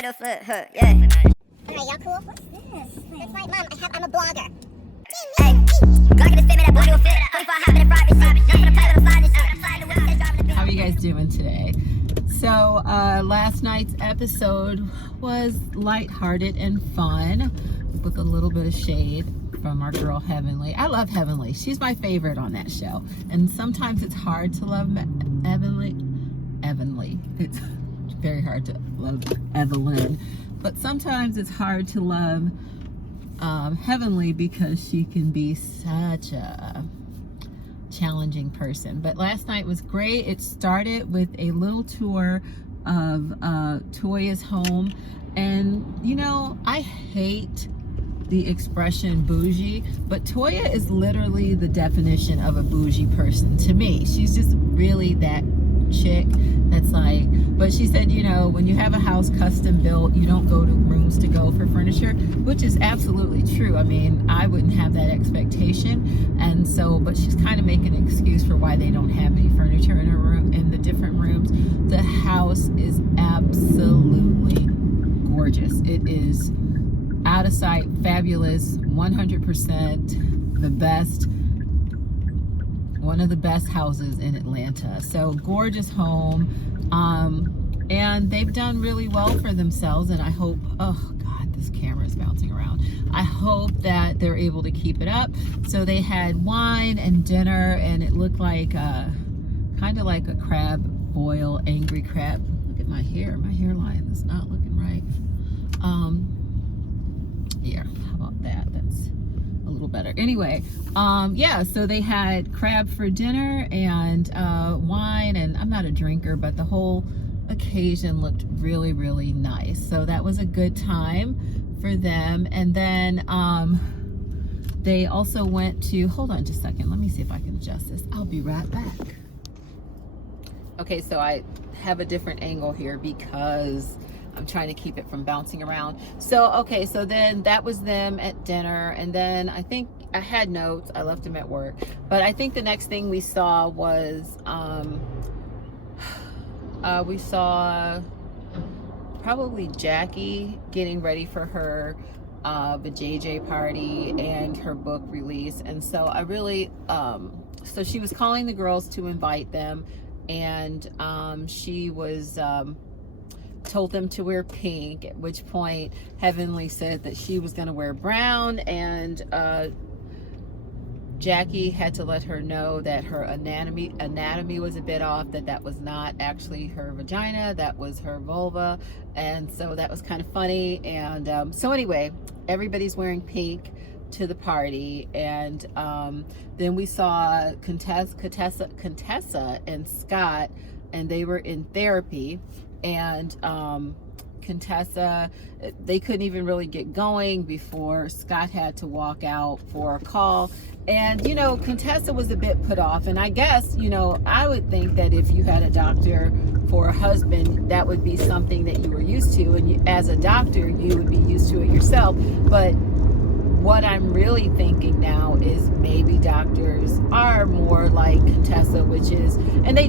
boy do flip, huh, yeah. Alright, y'all cool? What's this? That's right, Mom. I'm a blogger. Hey, Glock in the spin, that boy do a flip. 24 hop in the private shit. Not for the play with a flying and shit. I'm flying the whip, driving the bitch. How are you guys doing today? So last night's episode was lighthearted and fun with a little bit of shade from our girl Heavenly. I love Heavenly. She's my favorite on that show. And sometimes it's hard to love Heavenly. It's very hard to love Evelyn. But sometimes it's hard to love Heavenly because she can be such a challenging person. But last night was great. It started with a little tour of Toya's home, and you know, I hate the expression bougie, but Toya is literally the definition of a bougie person to me. She's just really that chick that's like, but she said, you know, when you have a house custom built, you don't go to rooms to go for furniture, which is absolutely true. I mean, I wouldn't have that expectation. And so, but she's kind of making an excuse for why they don't have any furniture in her room, in the different rooms. The house is absolutely gorgeous. It is out of sight, fabulous, 100% the best, one of the best houses in Atlanta. So gorgeous home, and they've done really well for themselves, and I hope, oh God, this camera is bouncing around. I hope that they're able to keep it up. So they had wine and dinner, and it looked like kind of like a crab boil, angry crab. Look at my hairline is not looking right. Yeah, how about that? That's a little better. Anyway, yeah, so they had crab for dinner and wine, and I'm not a drinker, but the whole occasion looked really, really nice. So that was a good time for them. And then they also went to, hold on just a second, let me see if I can adjust this. I'll be right back. Okay, so I have a different angle here because I'm trying to keep it from bouncing around. So, okay, so then that was them at dinner. And then I think I had notes. I left them at work. But I think the next thing we saw was, we saw probably Jackie getting ready for her the JJ party and her book release. And so I really, so she was calling the girls to invite them. And she was, told them to wear pink, at which point Heavenly said that she was going to wear brown, and Jackie had to let her know that her anatomy was a bit off, that was not actually her vagina, that was her vulva. And so that was kind of funny. And so anyway, everybody's wearing pink to the party. And then we saw Contessa and Scott, and they were in therapy. And Contessa, they couldn't even really get going before Scott had to walk out for a call. And you know, Contessa was a bit put off, and I guess, you know, I would think that if you had a doctor for a husband, that would be something that you were used to, and you, as a doctor, you would be used to it yourself. But what I'm really thinking now is maybe doctors are more like Contessa, which is, and they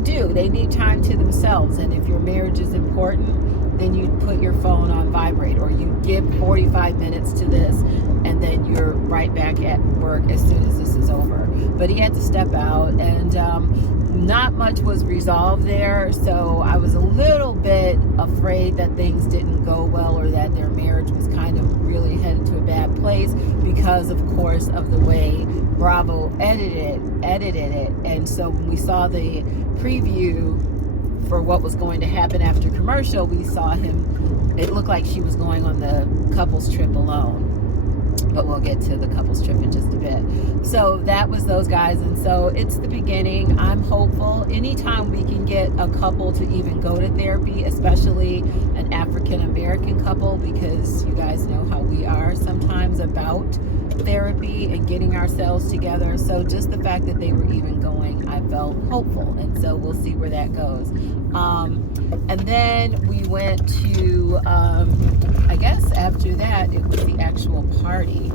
need time to themselves. And if your marriage is important, then you put your phone on vibrate, or you give 45 minutes to this, and then you're right back at work as soon as this is over. But he had to step out, and not much was resolved there. So I was a little bit afraid that things didn't go well, or that their marriage was kind of really headed to a bad place, because of course of the way Bravo edited it. And so when we saw the preview for what was going to happen after commercial, we saw him, it looked like she was going on the couples trip alone. But we'll get to the couples trip in just a bit. So that was those guys. And so it's the beginning. I'm hopeful anytime we can get a couple to even go to therapy, especially an African American couple, because you guys know how we are sometimes about therapy and getting ourselves together. So just the fact that they were even going, I felt hopeful. And so we'll see where that goes. And then we went to, I guess after that, it was the actual party,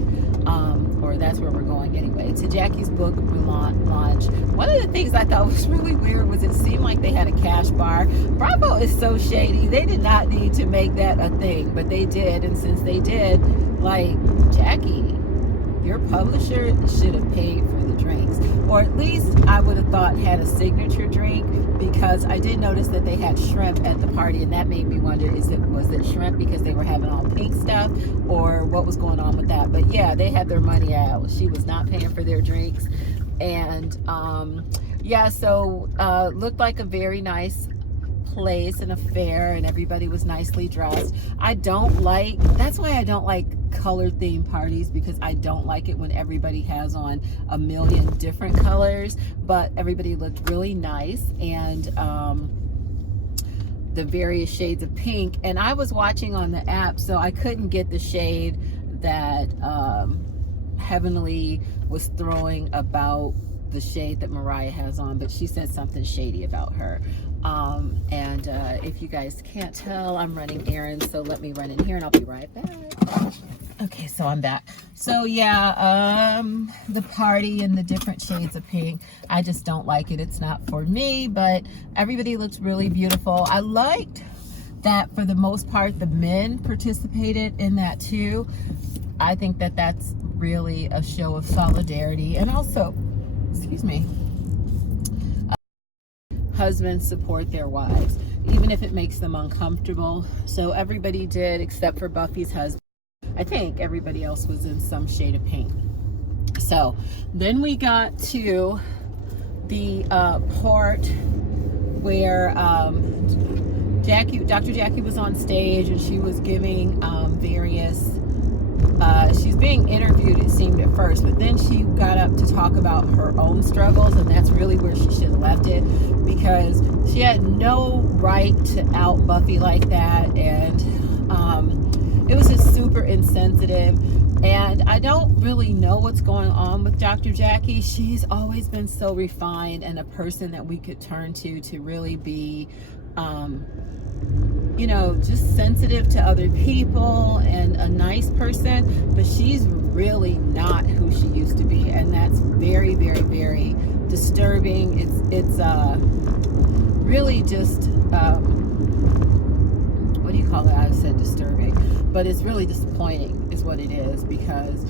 or or that's where we're going anyway, to Jackie's book launch. One of the things I thought was really weird was it seemed like they had a cash bar. Bravo is so shady. They did not need to make that a thing, but they did. And since they did, like, Jackie, your publisher should have paid for the drinks, or at least I would have thought had a signature drink, because I did notice that they had shrimp at the party, and that made me wonder, was it shrimp because they were having all pink stuff, or what was going on with that? But yeah, they had their money out. She was not paying for their drinks. And yeah, so looked like a very nice place and a fair, and everybody was nicely dressed. That's why I don't like color themed parties, because I don't like it when everybody has on a million different colors, but everybody looked really nice, and the various shades of pink. And I was watching on the app, so I couldn't get the shade that Heavenly was throwing about the shade that Mariah has on, but she said something shady about her. And if you guys can't tell, I'm running errands, so let me run in here and I'll be right back. Okay, so I'm back. So yeah, the party and the different shades of pink, I just don't like it. It's not for me, but everybody looks really beautiful. I liked that for the most part the men participated in that too. I think that that's really a show of solidarity, and also, excuse me, husbands support their wives, even if it makes them uncomfortable. So everybody did, except for Buffy's husband. I think everybody else was in some shade of pink. So then we got to the part where Dr. Jackie was on stage, and she was giving various she's being interviewed, it seemed at first, but then she got up to talk about her own struggles, and that's really where she should have left it, because she had no right to out Buffy like that, and it was just super insensitive. And I don't really know what's going on with Dr. Jackie. She's always been so refined and a person that we could turn to really be you know, just sensitive to other people and a nice person, but she's really not who she used to be, and that's very, very, very disturbing. It's really just what do you call it? I said disturbing, but it's really disappointing is what it is, because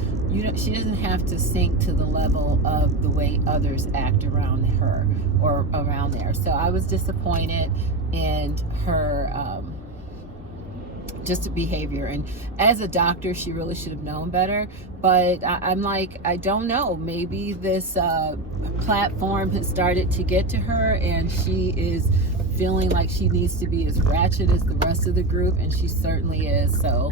she doesn't have to sink to the level of the way others act around her or around there. So I was disappointed in her just behavior, and as a doctor she really should have known better. But I'm like, I don't know, maybe this platform has started to get to her, and she is feeling like she needs to be as ratchet as the rest of the group, and she certainly is. So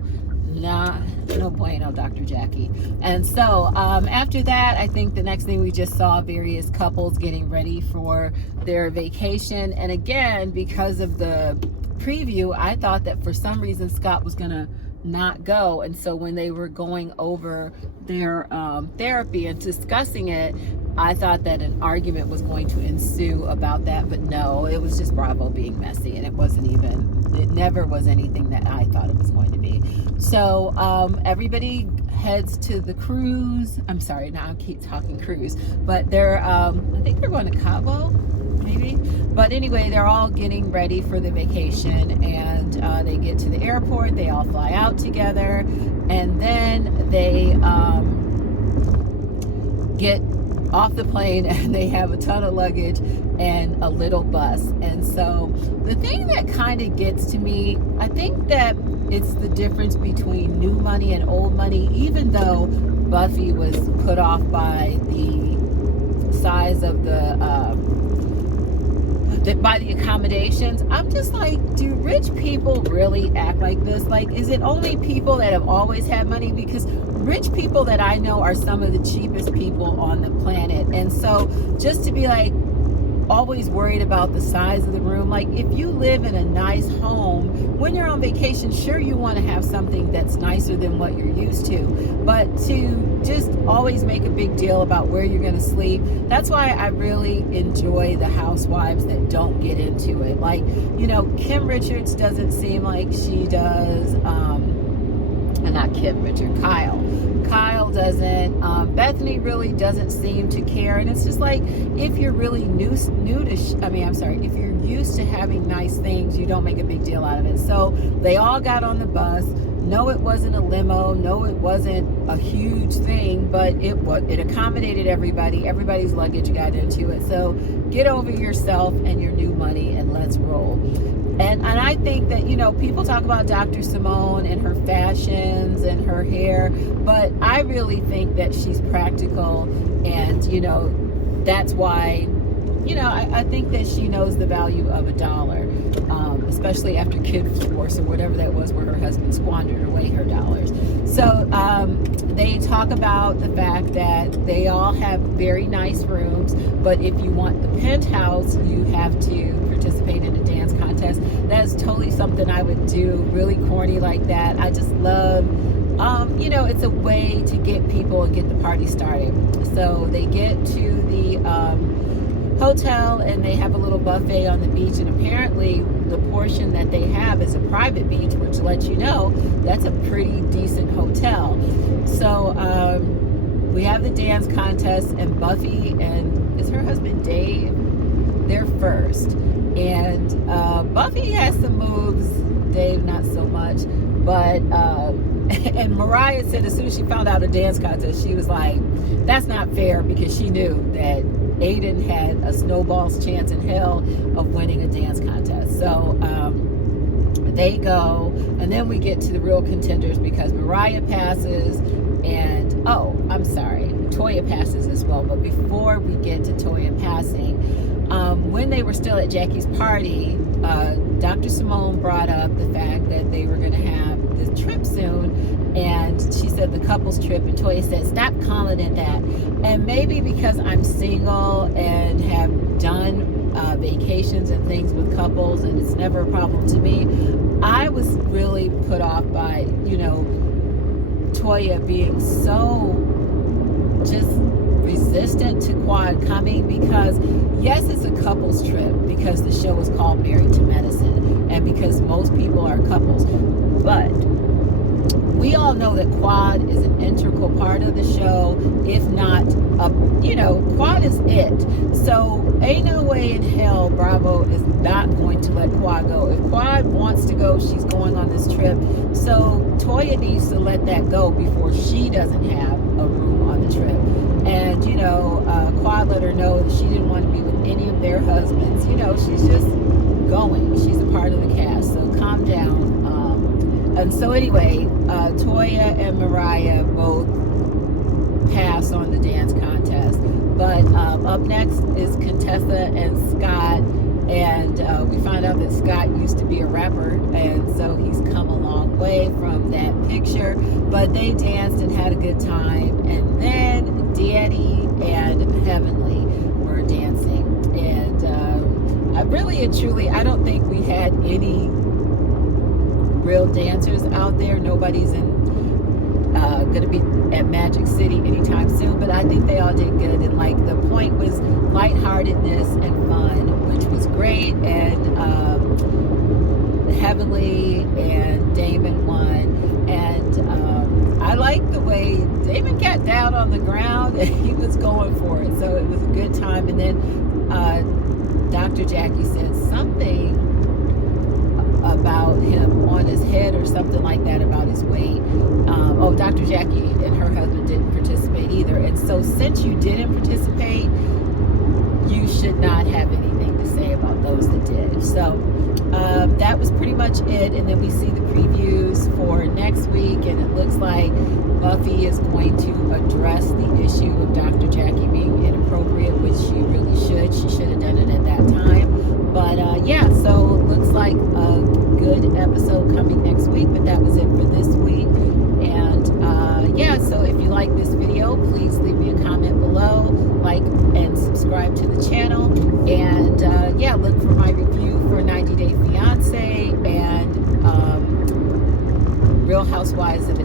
no bueno, Dr. Jackie. And so after that, I think the next thing we just saw various couples getting ready for their vacation. And again, because of the preview, I thought that for some reason Scott was gonna not go, and so when they were going over their therapy and discussing it, I thought that an argument was going to ensue about that, but no, it was just Bravo being messy, and it never was anything that I thought it was going to be. So everybody heads to the cruise. I'm sorry, now I keep talking cruise, but they're I think they're going to Cabo, maybe. But anyway, they're all getting ready for the vacation, and they get to the airport, they all fly out together, and then they get off the plane, and they have a ton of luggage and a little bus. And so the thing that kind of gets to me, I think that it's the difference between new money and old money. Even though Buffy was put off by the size of by the accommodations, I'm just like, do rich people really act like this? Like, is it only people that have always had money? Because rich people that I know are some of the cheapest people on the planet. And so just to be like always worried about the size of the room, like if you live in a nice home, when you're on vacation, sure, you want to have something that's nicer than what you're used to, but to just always make a big deal about where you're going to sleep, that's why I really enjoy the housewives that don't get into it. Like, you know, Kim Richards doesn't seem like she does. not Kim, Richard, Kyle. Kyle doesn't. Bethany really doesn't seem to care, and it's just like, if you're really if you're used to having nice things, you don't make a big deal out of it. So they all got on the bus. No, it wasn't a limo. No, it wasn't a huge thing, but it accommodated everybody. Everybody's luggage got into it. So get over yourself and your new money, and let's roll. And I think that, people talk about Dr. Simone and her fashions and her hair, but I really think that she's practical, and, that's why, I think that she knows the value of $1, especially after Kid Force or whatever that was, where her husband squandered away her dollars. So they talk about the fact that they all have very nice rooms, but if you want the penthouse, you have to participate in a dance contest. That's totally something I would do, really corny like that. I just love, it's a way to get people and get the party started. So they get to the hotel, and they have a little buffet on the beach, and apparently the portion that they have is a private beach, which lets you know that's a pretty decent hotel. So we have the dance contest, and Buffy and is her husband Dave, they're first, and Buffy has some moves, Dave not so much, but and Mariah said as soon as she found out a dance contest, she was like, that's not fair, because she knew that Aiden had a snowball's chance in hell of winning a dance contest. So they go, and then we get to the real contenders, because Mariah passes, and Toya passes as well. But before we get to Toya passing, when they were still at Jackie's party, Dr. Simone brought up the fact that they were going to have this trip soon, and she said the couples trip, and Toya said, stop calling it that. And maybe because I'm single and have done vacations and things with couples, and it's never a problem to me, I was really put off by, Toya being so just resistant to Quad coming, because yes, it's a couples trip because the show is called Married to Medicine, and because most people are couples, but we all know that Quad is an integral part of the show, if not, Quad is it. So ain't no way in hell Bravo is not going to let Quad go. If Quad wants to go, she's going on this trip. So Toya needs to let that go before she doesn't have a room on the trip. And, Quad let her know that she didn't want to be with any of their husbands. She's just going. She's a part of the cast. So calm down. And so anyway, Toya and Mariah both pass on the dance contest. But up next is Contessa and Scott. And we find out that Scott used to be a rapper. And so he's come a long way from that picture. But they danced and had a good time. And then Danny and Heavenly were dancing. And I really and truly, I don't think we had any real dancers out there. Nobody's going to be at Magic City anytime soon, but I think they all did good. And the point was lightheartedness and fun, which was great. And Heavenly and Damon won, and I liked the way Damon got down on the ground and he was going for it, so it was a good time. And then Dr. Jackie said something about him on his head or something like that, about his weight. Dr. Jackie and her husband didn't participate either, and so since you didn't participate, you should not have anything to say about those that did. So that was pretty much it. And then we see the previews for next week, and it looks like Buffy is going to address the issue of Dr. Jackie being inappropriate, which she really should. She should have done it at that time. But so looks like a good episode coming next week. But that was it for this week. And so if you like this video, please leave me a comment below, like and subscribe to the channel. And look for my review for 90 Day Fiance and Real Housewives of